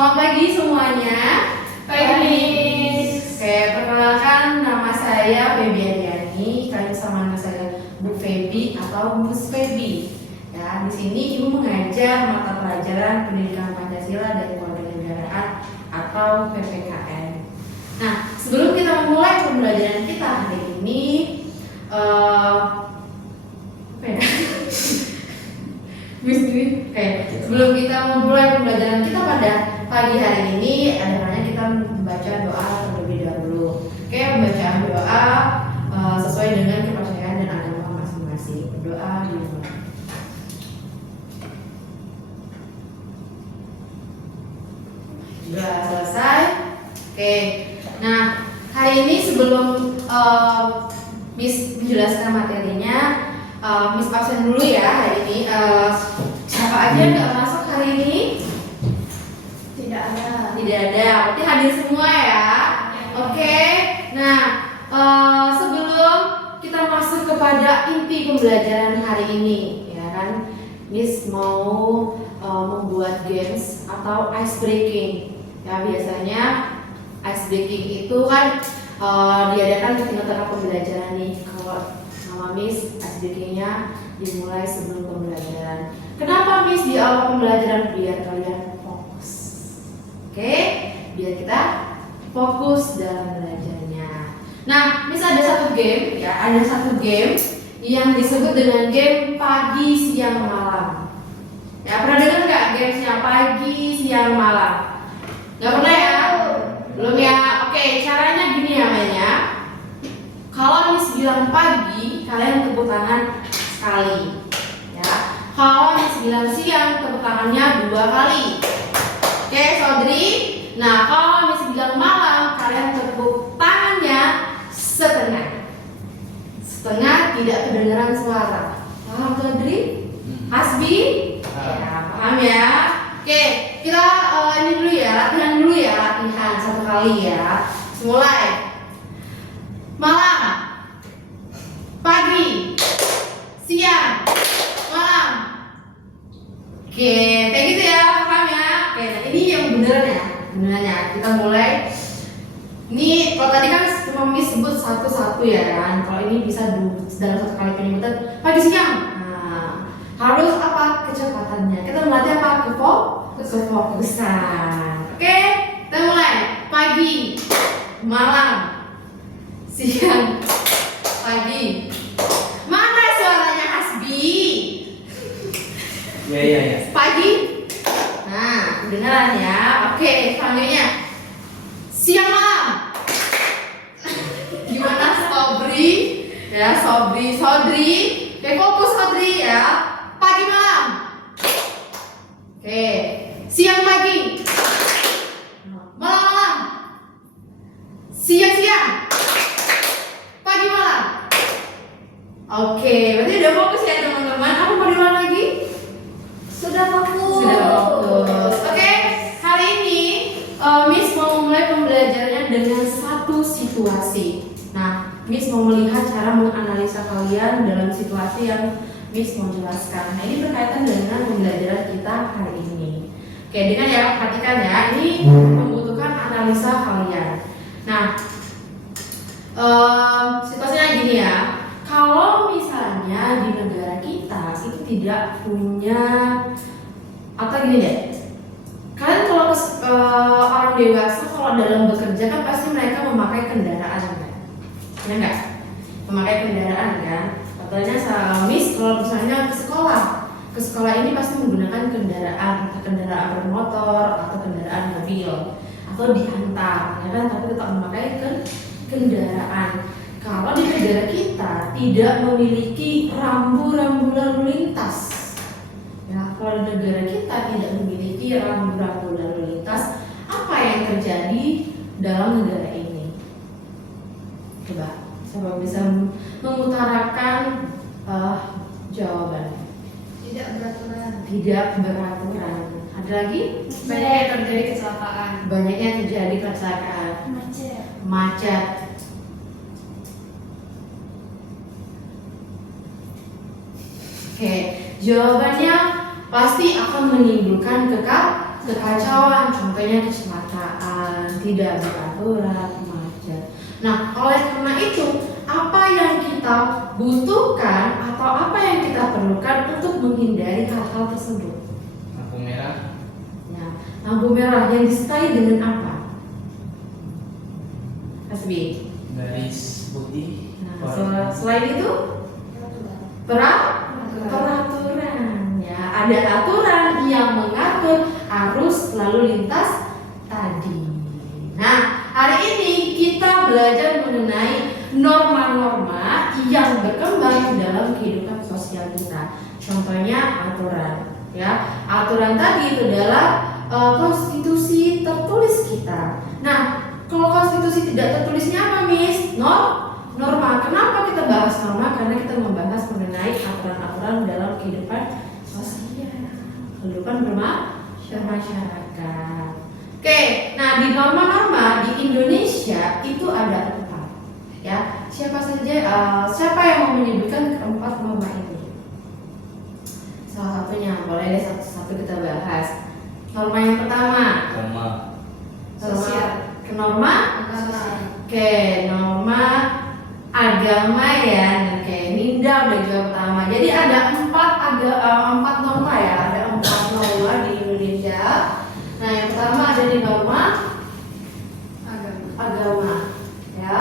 Selamat pagi semuanya. Pagi. Oke, perkenalkan nama saya Feby Ariani. Kalian sama nama saya Bu Feby atau Mus Feby. Ya, di sini Ibu mengajar mata pelajaran Pendidikan Pancasila dan Kewarganegaraan atau PPKN. Nah, sebelum kita memulai pembelajaran kita hari ini, sebelum kita memulai pembelajaran kita pada pagi hari ini, ada kalanya kita membaca doa terlebih dahulu. Oke, pembacaan doa sesuai dengan kepercayaan dan agama masing-masing. Berdoa dimulai. Sudah selesai. Oke. Nah, hari ini sebelum Miss menjelaskan materinya, Miss absen dulu ya hari ini. Siapa aja nggak masuk hari ini? Tidak ada. Tidak ada. Berarti hadir semua ya. Oke. Nah, sebelum kita masuk kepada inti pembelajaran hari ini, ya kan, Miss mau membuat games atau ice breaking. Ya, biasanya ice breaking itu kan diadakan di tengah-tengah pembelajaran nih. Kalau sama Miss, ice breakingnya dimulai sebelum pembelajaran. Kenapa Miss di awal pembelajaran? Biar kalian fokus. Oke, biar kita fokus dalam belajarnya. Nah, Miss ada satu game, ya, ada satu game yang disebut dengan game pagi, siang, malam. Ya, pernah dengar nggak gamesnya pagi, siang, malam? Nggak pernah ya? Belum ya? Oke, caranya gini namanya. Kalau Miss bilang pagi, kalian tepuk tangan sekali. Ya. Kalau Miss bilang siang, tepuk tangannya 2 kali. Oke, Sodri. Nah, kalau Miss bilang malam, kalian tepuk tangannya setengah. Setengah tidak kedengaran suara. Paham, Sodri? Hasbi? Ya, paham ya? Oke, kita ini dulu ya, latihan dulu ya, latihan 1 kali ya. Mulai. Malam, pagi, siang, malam. Oke, kayak gitu ya, paham ya? Oke, nah ini yang beneran ya, benerannya. Kita mulai. Ini kalau tadi kan cuma Miss sebut satu-satu ya kan. Kalau ini bisa dalam 1 kali penyebutan pagi, siang. Nah, harus apa kecepatannya? Kita melatih apa? Kefokusan. Oke, kita mulai. Pagi, malam, siang, pagi. Mana suaranya Hasbi? Ya. Pagi. Nah, kedengaran ya. Oke, selanjutnya siang, malam. Gimana Sobri? Ya, Sodri. Oke, fokus Sodri ya. Pagi, malam. Oke, siang, pagi. Malam. Siang, pagi, malam. Oke, berarti udah fokus ya teman-teman. Apa mau diulang lagi? Sudah fokus. Sudah fokus. Oke, hari ini Miss mau memulai pembelajarannya dengan satu situasi. Nah, Miss mau melihat cara menganalisa kalian dalam situasi yang Miss mau jelaskan. Nah, ini berkaitan dengan pembelajaran kita hari ini. Oke, dengan ya, perhatikan ya. Ini membutuhkan analisa kalian. Nah, situasinya gini ya. Kalau misalnya di negara kita itu tidak punya, atau gini deh, kalian kalau orang dewasa kalau dalam bekerja kan pasti mereka memakai kendaraan kan, ya enggak? Memakai kendaraan kan. Contohnya Miss kalau misalnya ke sekolah ini pasti menggunakan kendaraan, entah kendaraan bermotor atau kendaraan mobil atau diantar, ya kan? Tapi tetap memakai kendaraan. Kalau di negara kita tidak memiliki rambu-rambu lalu lintas, ya, kalau di negara kita tidak memiliki rambu-rambu lalu lintas, apa yang terjadi dalam negara ini? Coba bisa mengutarakan jawabannya. Tidak beraturan. Tidak beraturan. Ada lagi? Banyak yang terjadi kecelakaan. Banyaknya terjadi kecelakaan. Macet. Oke, jawabannya pasti akan menimbulkan kekacauan, contohnya kecelakaan, tidak beraturan, macet. Nah, oleh karena itu, apa yang kita butuhkan atau apa yang kita perlukan untuk menghindari hal-hal tersebut? Lampu merah. Ya, lampu merah yang disertai dengan apa? Hasbi. Garis putih. Nah, selain itu, peraturan. Ya, ada aturan yang mengatur arus lalu lintas tadi. Nah, hari ini kita belajar mengenai norma-norma yang berkembang dalam kehidupan sosial kita. Contohnya aturan. Ya, aturan tadi itu adalah konstitusi tertulis kita. Nah, kalau konstitusi tidak tertulisnya apa, Miss? Norma. Kenapa kita bahas norma? Karena kita membahas mengenai aturan-aturan dalam kehidupan sosial, kehidupan bermasyarakat. Oke, nah di norma-norma di Indonesia itu ada 4. Ya, siapa yang mau menyebutkan keempat norma ini? Salah satunya, boleh deh satu-satu kita bahas. Norma yang pertama. Norma. Norma. Oke, norma agama ya. Oke, Ninda udah jawab pertama. Jadi ada 4 norma ya. Ada 4 norma di Indonesia. Nah, yang pertama ada di norma agama. Ya.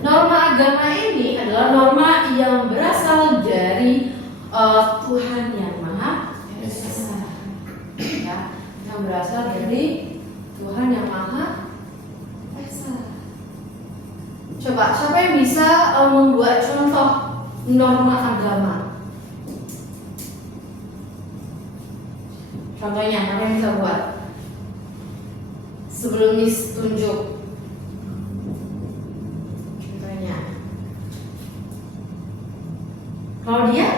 Norma agama ini adalah norma yang berasal dari Tuhan yang Maha Esa. Ya, yang berasal dari Tuhan yang Maha Esa. Coba, siapa yang bisa membuat contoh norma agama? Contohnya, apa yang bisa buat? Sebelum Miss tunjuk. Contohnya. Claudia?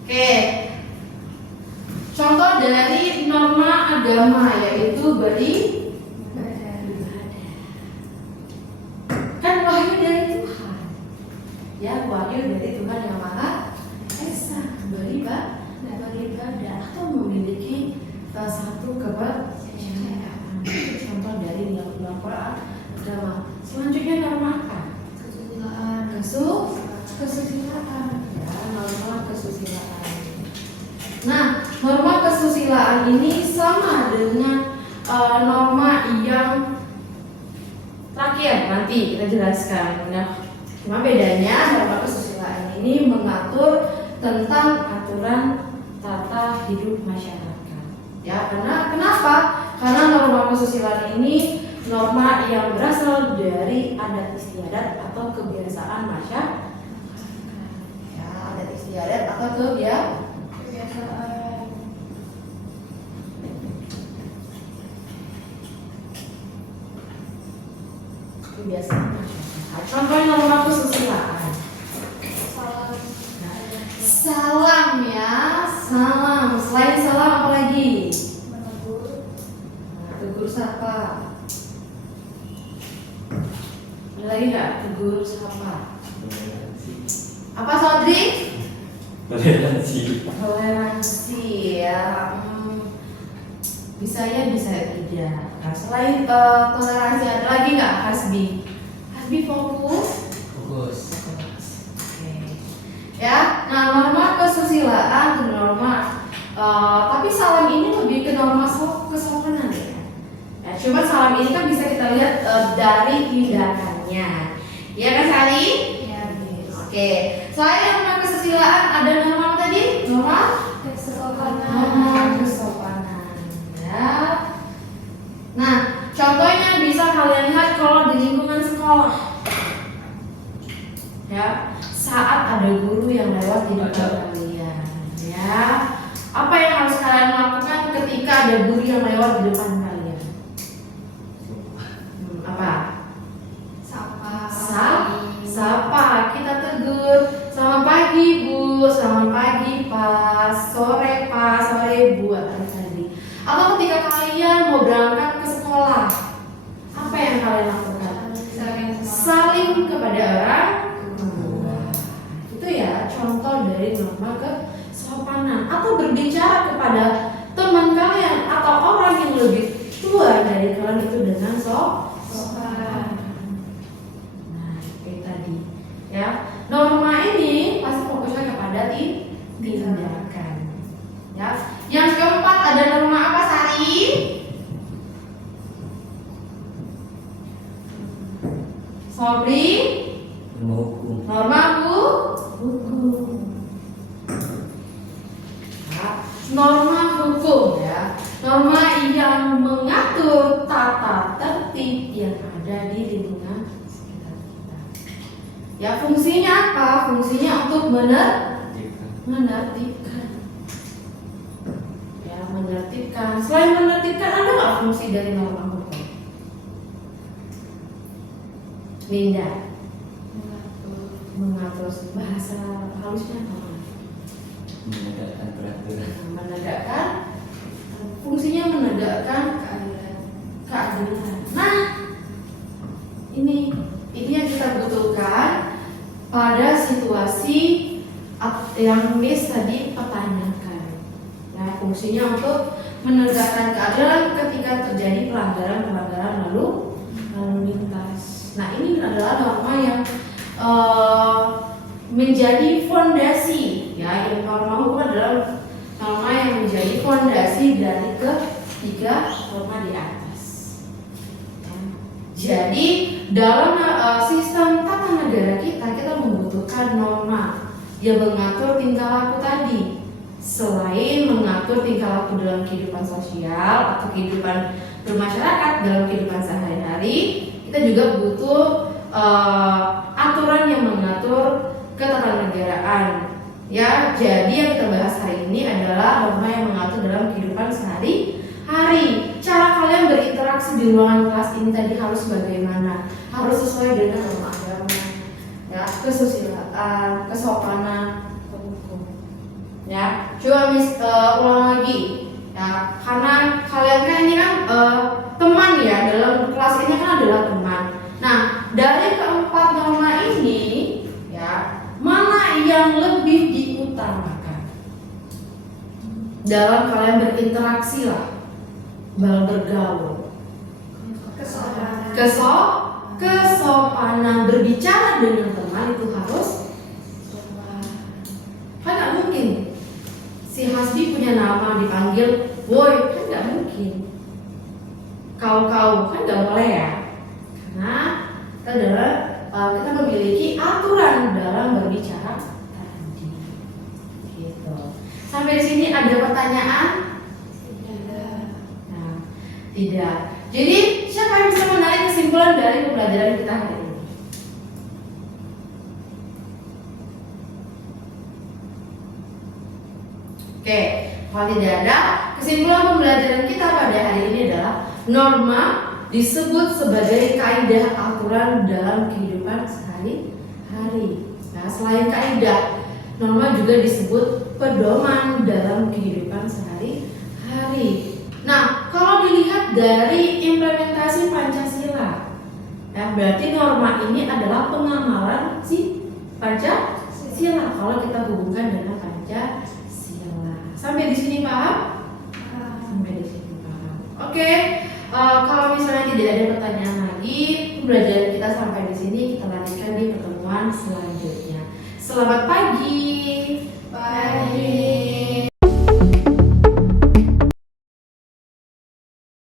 Oke. Contoh dari norma agama yaitu beribadah. Kan wahyu dari Tuhan. Ya, wahyu dari Tuhan yang Maha Esa. Beribadah atau memiliki satu kepercayaan. Itu contoh dari norma agama. Selanjutnya norma apa? Kesusilaan. Ya, norma kesusilaan. Nah, norma kesusilaan ini sama dengan norma yang terakhir nanti kita jelaskan. Nah, cuma bedanya norma kesusilaan ini mengatur tentang aturan tata hidup masyarakat. Ya, kenapa? Karena norma kesusilaan ini norma yang berasal dari adat istiadat atau kebiasaan masyarakat. Ya, adat istiadat atau kebiasaan masyarakat. Contohnya norma kesusilaan. Salam ya, salam. Selain salam apa lagi? Tegur sapa. Ada lagi nggak? Tegur sapa. Apa, Sodri? Toleransi ya. Bisa ya, bisa tidak. Nah, selain toleransi ada lagi nggak, Hasbi? Hasbi fokus. Oke. Ya, nah norma kesusilaan dan norma tapi salam ini lebih ke norma kesopanan ya. Ya, cuma salam ini kan bisa kita lihat dari tindakannya. Ya kan, Sali? Ya, Oke. Selain norma kesusilaan ada norma apa tadi? Norma kesopanan. Ya. Nah, contohnya bisa kalian lihat kalau di lingkungan sekolah. Ya, saat ada guru yang lewat di depan kalian, ya, apa yang harus kalian lakukan ketika ada guru yang lewat di depan kalian? Apa? Sapa. Kita tegur. Selamat pagi Bu, selamat pagi Pak, sore Pak, sore Bu, tadi. Atau ketika kalian mau berangkat ke sekolah, apa yang kalian lakukan? Saling kepada orang tua. Itu ya contoh dari norma kesopanan atau berbicara kepada teman kalian atau orang yang lebih tua dari kalian itu dengan sopan. Nah, kayak tadi ya. Norma ini pasti fokusnya kepada tindakan. Ya. Yang keempat ada norma apa, Sari? Sobri? Hukum. Norma hukum. Ya, norma hukum ya. Norma yang mengatur tata tertib yang ada di lingkungan sekitar kita. Ya, fungsinya apa? Fungsinya untuk menertibkan. Ya, menertibkan. Selain menertibkan, ada nggak fungsi dari norma hukum? Linda, mengatur bahasa halusnya apa? Menegakkan peraturan. Menegakkan, fungsinya menegakkan keadilan. Nah, ini yang kita butuhkan pada situasi yang Miss tadi pertanyakan. Ya, fungsinya untuk menegakkan keadilan ketika terjadi pelanggaran lalu lintas. Nah, ini adalah norma yang menjadi fondasi, ya. Yang norma hukum adalah norma yang menjadi fondasi dari ketiga norma di atas. Ya. Jadi dalam sistem tata negara kita membutuhkan norma yang mengatur tingkah laku tadi. Selain mengatur tingkah laku dalam kehidupan sosial atau kehidupan bermasyarakat dalam kehidupan sehari-hari, kita juga butuh aturan yang mengatur ketatanegaraan. Ya, jadi yang kita bahas hari ini adalah norma yang mengatur dalam kehidupan sehari-hari. Cara kalian berinteraksi di ruangan kelas ini tadi harus bagaimana? Harus sesuai dengan norma agama, ya, kesusilaan, kesopanan, hukum. Ya, coba Miss ulang lagi. Ya, karena kalian kan ini kan teman ya, dalam kelas ini kan adalah teman. Nah, dari keempat norma ini, ya, mana yang lebih diutamakan dalam kalian berinteraksi lah, bergaul? Kesopanan, berbicara dengan teman itu harus sopan. Kan nggak mungkin si Hasbi punya nama dipanggil woi, kan nggak mungkin. Kau kan nggak boleh ya, karena kita adalah kita memiliki aturan dalam berbicara tadi. Gitu. Sampai di sini ada pertanyaan? Tidak. Nah, tidak. Jadi siapa yang bisa menarik kesimpulan dari pembelajaran kita hari ini? Oke, kalau tidak ada, kesimpulan pembelajaran kita pada hari ini adalah norma disebut sebagai kaidah aturan dalam kehidupan sehari-hari. Nah, selain kaidah, norma juga disebut pedoman dalam kehidupan sehari-hari. Nah, kalau dilihat dari implementasi Pancasila, ya, berarti norma ini adalah pengamalan si Pancasila kalau kita hubungkan dengan Pancasila. Sampai di sini paham? Sampai di sini paham. Oke. Kalau misalnya tidak ada pertanyaan lagi, pembelajaran kita sampai di sini, kita lanjutkan di pertemuan selanjutnya. Selamat pagi.